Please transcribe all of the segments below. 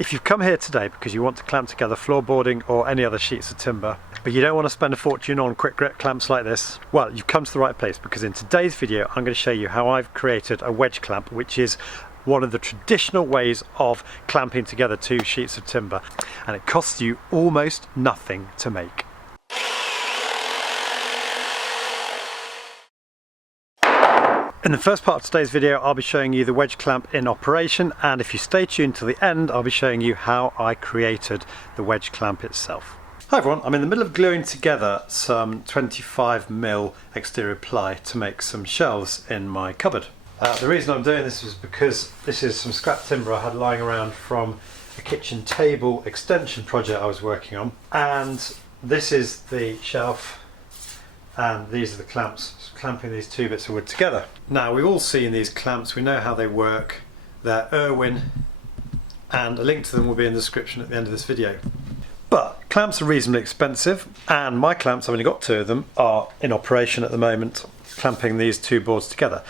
If you've come here today because you want to clamp together floorboarding or any other sheets of timber, but you don't want to spend a fortune on quick grip clamps like this, well, you've come to the right place, because in today's video I'm going to show you how I've created a wedge clamp, which is one of the traditional ways of clamping together two sheets of timber, and it costs you almost nothing to make. In the first part of today's video, I'll be showing you the wedge clamp in operation, and if you stay tuned till the end, I'll be showing you how I created the wedge clamp itself. Hi everyone, I'm in the middle of gluing together some 25mm exterior ply to make some shelves in my cupboard. The reason I'm doing this is because this is some scrap timber I had lying around from a kitchen table extension project I was working on, and this is the shelf and these are the clamps, clamping these two bits of wood together. Now, we've all seen these clamps, we know how they work. They're Irwin, and a link to them will be in the description at the end of this video. But clamps are reasonably expensive, and my clamps, I've only got two of them, are in operation at the moment, clamping these two boards together.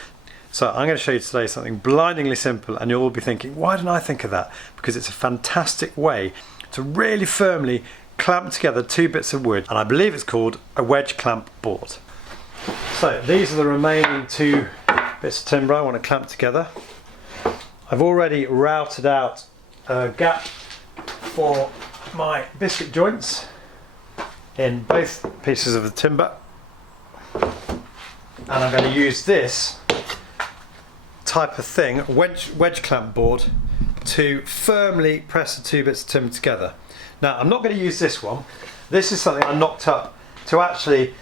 So I'm going to show you today something blindingly simple, and you'll all be thinking, why didn't I think of that? Because it's a fantastic way to really firmly clamp together two bits of wood, and I believe it's called a wedge clamp board. So these are the remaining two bits of timber I want to clamp together. I've already routed out a gap for my biscuit joints in both pieces of the timber, and I'm going to use this type of thing, wedge clamp board, to firmly press the two bits of timber together. Now, I'm not going to use this one. This is something I knocked up to actually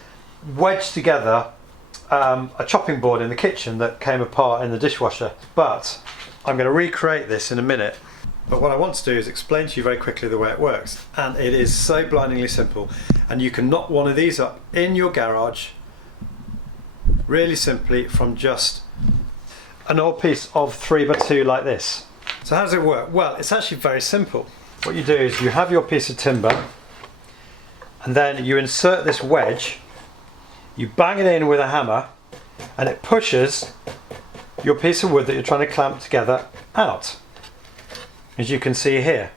wedge together a chopping board in the kitchen that came apart in the dishwasher, but I'm going to recreate this in a minute. But what I want to do is explain to you very quickly the way it works, and it is so blindingly simple, and you can knock one of these up in your garage really simply from just an old piece of 3x2 like this. So how does it work? Well, it's actually very simple. What you do is you have your piece of timber, and then you insert this wedge, you bang it in with a hammer, and it pushes your piece of wood that you're trying to clamp together out. As you can see here,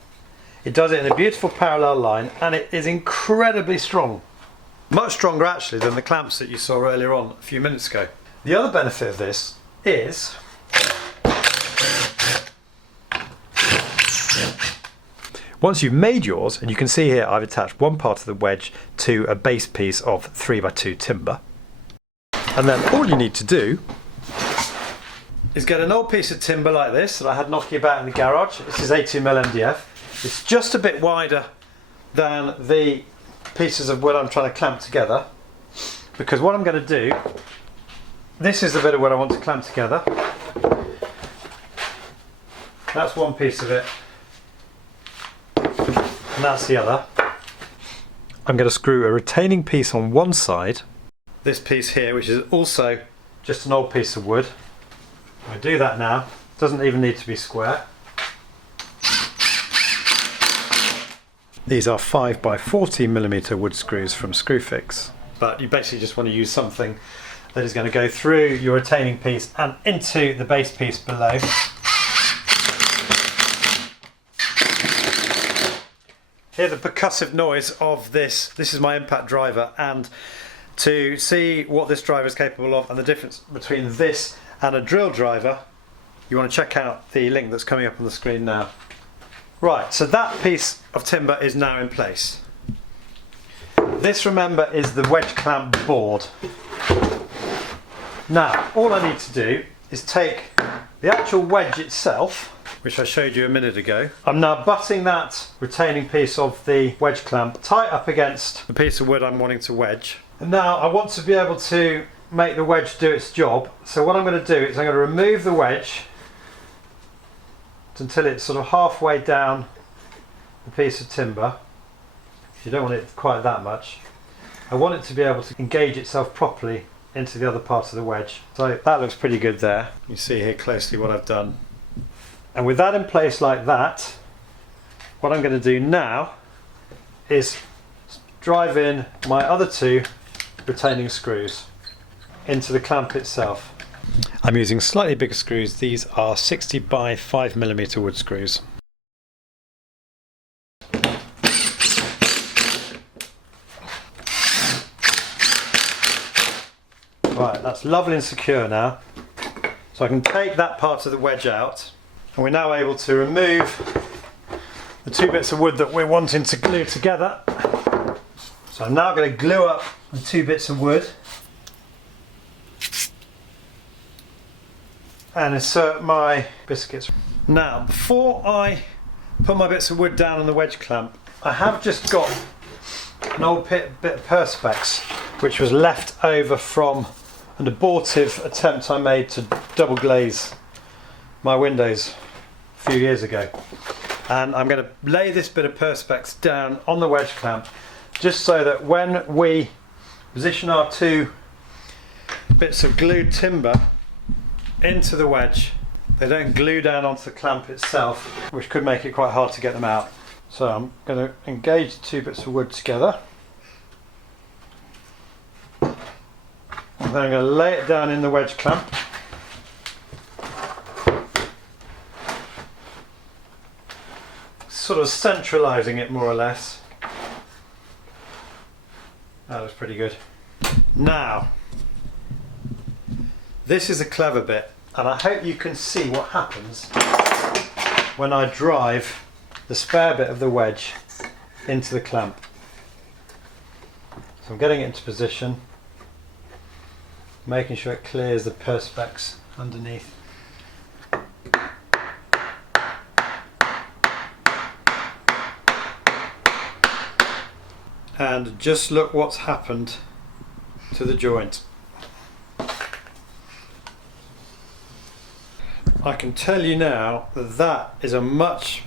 it does it in a beautiful parallel line, and it is incredibly strong. Much stronger actually than the clamps that you saw earlier on a few minutes ago. The other benefit of this is once you've made yours, and you can see here I've attached one part of the wedge to a base piece of 3x2 timber, and then all you need to do is get an old piece of timber like this that I had knocking about in the garage. This is 18mm MDF. It's just a bit wider than the pieces of wood I'm trying to clamp together, because what I'm going to do, this is the bit of wood I want to clamp together. That's one piece of it, and that's the other. I'm going to screw a retaining piece on one side, this piece here, which is also just an old piece of wood. I do that now, doesn't even need to be square. These are 5x40mm wood screws from Screwfix, but you basically just want to use something that is going to go through your retaining piece and into the base piece below. Hear the percussive noise of this. This is my impact driver, and to see what this driver is capable of and the difference between this and a drill driver, you want to check out the link that's coming up on the screen now. Right, so that piece of timber is now in place. This, remember, is the wedge clamp board. Now, all I need to do is take the actual wedge itself, which I showed you a minute ago. I'm now butting that retaining piece of the wedge clamp tight up against the piece of wood I'm wanting to wedge. And now I want to be able to make the wedge do its job. So what I'm going to do is I'm going to remove the wedge until it's sort of halfway down the piece of timber. You don't want it quite that much. I want it to be able to engage itself properly into the other part of the wedge. So that looks pretty good there. You see here closely what I've done. And with that in place like that, what I'm going to do now is drive in my other two retaining screws into the clamp itself. I'm using slightly bigger screws. These are 60 by 5mm wood screws. Right, that's lovely and secure now. So I can take that part of the wedge out, and we're now able to remove the two bits of wood that we're wanting to glue together. So I'm now going to glue up the two bits of wood and insert my biscuits. Now, before I put my bits of wood down on the wedge clamp, I have just got an old bit of perspex which was left over from an abortive attempt I made to double glaze my windows a few years ago. And I'm going to lay this bit of perspex down on the wedge clamp just so that when we position our two bits of glued timber into the wedge, they don't glue down onto the clamp itself, which could make it quite hard to get them out. So I'm going to engage the two bits of wood together. And then I'm going to lay it down in the wedge clamp. Sort of centralising it more or less. That looks pretty good. Now, this is a clever bit, and I hope you can see what happens when I drive the spare bit of the wedge into the clamp. So I'm getting it into position, making sure it clears the perspex underneath. And just look what's happened to the joint. I can tell you now that that is a much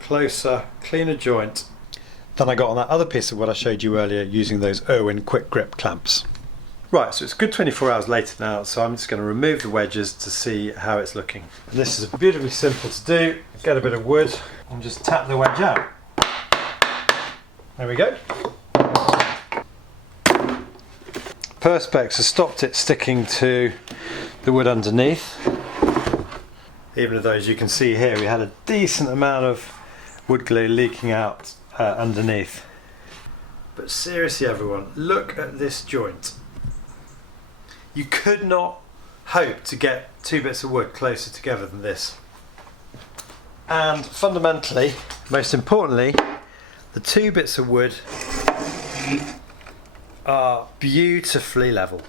closer, cleaner joint than I got on that other piece of wood I showed you earlier using those Irwin quick grip clamps. Right, so it's a good 24 hours later now, so I'm just going to remove the wedges to see how it's looking. And this is beautifully simple to do. Get a bit of wood and just tap the wedge out. There we go. Perspex has stopped it sticking to the wood underneath. Even though, as you can see here, we had a decent amount of wood glue leaking out underneath. But seriously everyone, look at this joint. You could not hope to get two bits of wood closer together than this. And fundamentally, most importantly, the two bits of wood are beautifully level.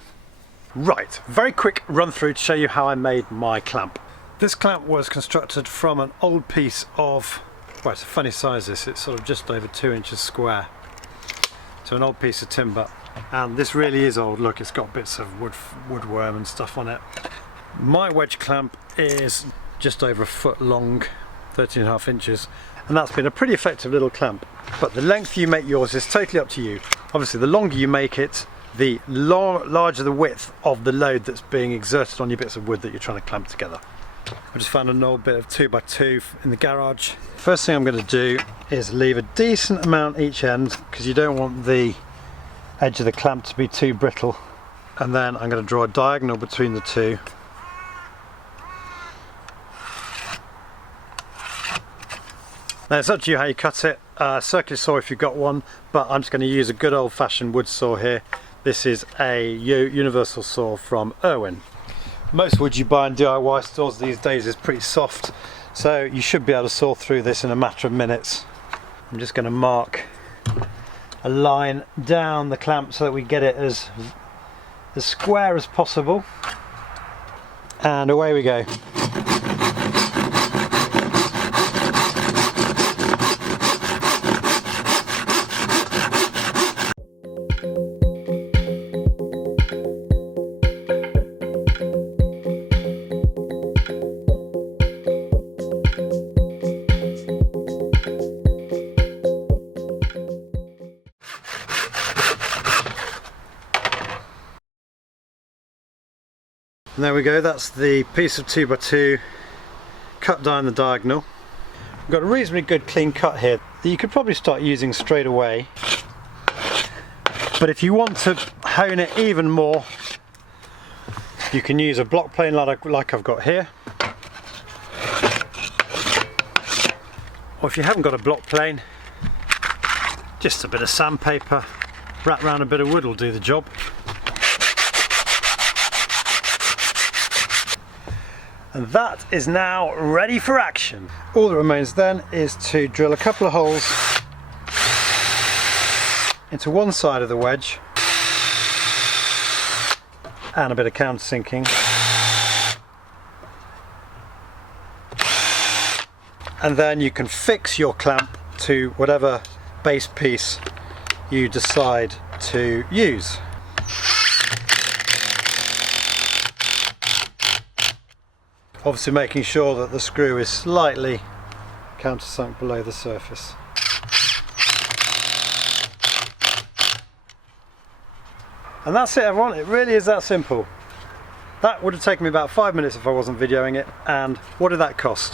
Right, very quick run through to show you how I made my clamp. This clamp was constructed from an old piece of, well, it's a funny size this, it's sort of just over 2 inches square. So an old piece of timber, and this really is old. Look, it's got bits of woodworm and stuff on it. My wedge clamp is just over a foot long, 13.5 inches, and that's been a pretty effective little clamp. But the length you make yours is totally up to you. Obviously the longer you make it, the larger the width of the load that's being exerted on your bits of wood that you're trying to clamp together. I just found an old bit of 2x2 in the garage. First thing I'm going to do is leave a decent amount each end, because you don't want the edge of the clamp to be too brittle. And then I'm going to draw a diagonal between the two. Now it's up to you how you cut it. Circular saw if you've got one, but I'm just going to use a good old-fashioned wood saw here. This is a universal saw from Irwin. Most wood you buy in DIY stores these days is pretty soft, so you should be able to saw through this in a matter of minutes. I'm just going to mark a line down the clamp so that we get it as square as possible, and away we go. And there we go, that's the piece of 2x2 cut down the diagonal. We've got a reasonably good clean cut here that you could probably start using straight away. But if you want to hone it even more, you can use a block plane like I've got here. Or if you haven't got a block plane, just a bit of sandpaper wrapped around a bit of wood will do the job. And that is now ready for action. All that remains then is to drill a couple of holes into one side of the wedge and a bit of countersinking, and then you can fix your clamp to whatever base piece you decide to use. Obviously making sure that the screw is slightly countersunk below the surface. And that's it, everyone. It really is that simple. That would have taken me about 5 minutes if I wasn't videoing it. And what did that cost?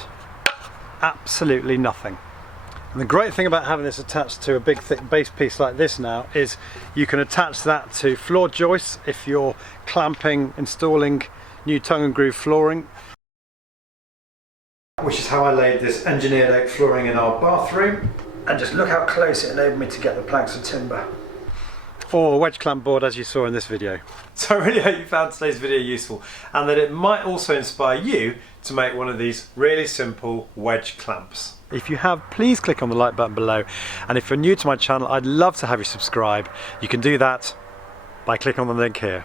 Absolutely nothing. And the great thing about having this attached to a big thick base piece like this now is you can attach that to floor joists if you're clamping, installing new tongue and groove flooring. Which is how I laid this engineered oak flooring in our bathroom. And just look how close it enabled me to get the planks of timber. Or a wedge clamp board, as you saw in this video. So I really hope you found today's video useful and that it might also inspire you to make one of these really simple wedge clamps. If you have, please click on the like button below, and if you're new to my channel, I'd love to have you subscribe. You can do that by clicking on the link here.